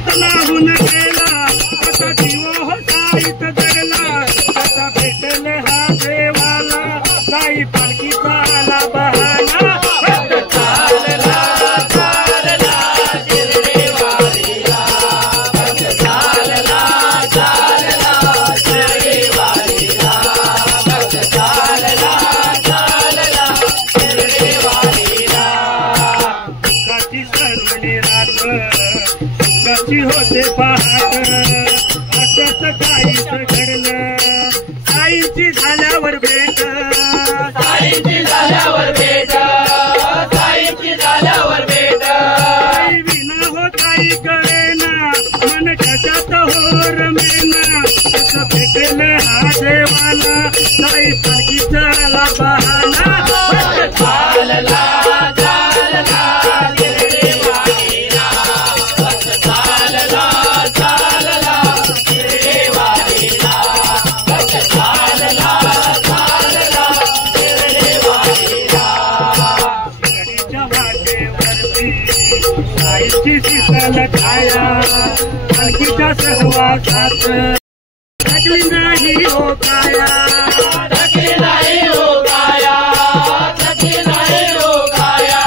हात लावून गेला कसा जीव होता इथं जगला कसा भेटल हा देवाला साई पालखीचा आला बहाना होते पहाट असंच काहीच घडलं साईची झाल्यावर भेट साईची झाल्यावर भेट साईची झाल्यावर भेट साई विना हो काही कळेना मन कशात हो रमेना असं भेटल हा देवाला साई पालखीचा आला बहाना चालला छाया पालखीच्या सहवासात थकली नाही हो काया थकली नाही हो काया थकली नाही हो काया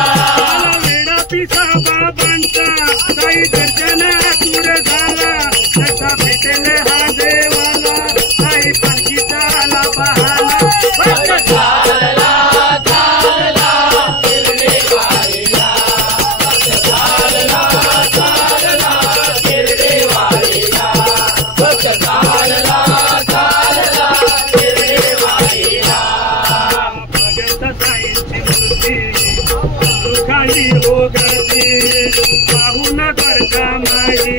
वेडा पिसा बाबांचा साई दर्शन दूर झाला कसा भेटेल हा देवाला साई पालखीचा आला बहाना हो गर्दी पाहून करता माई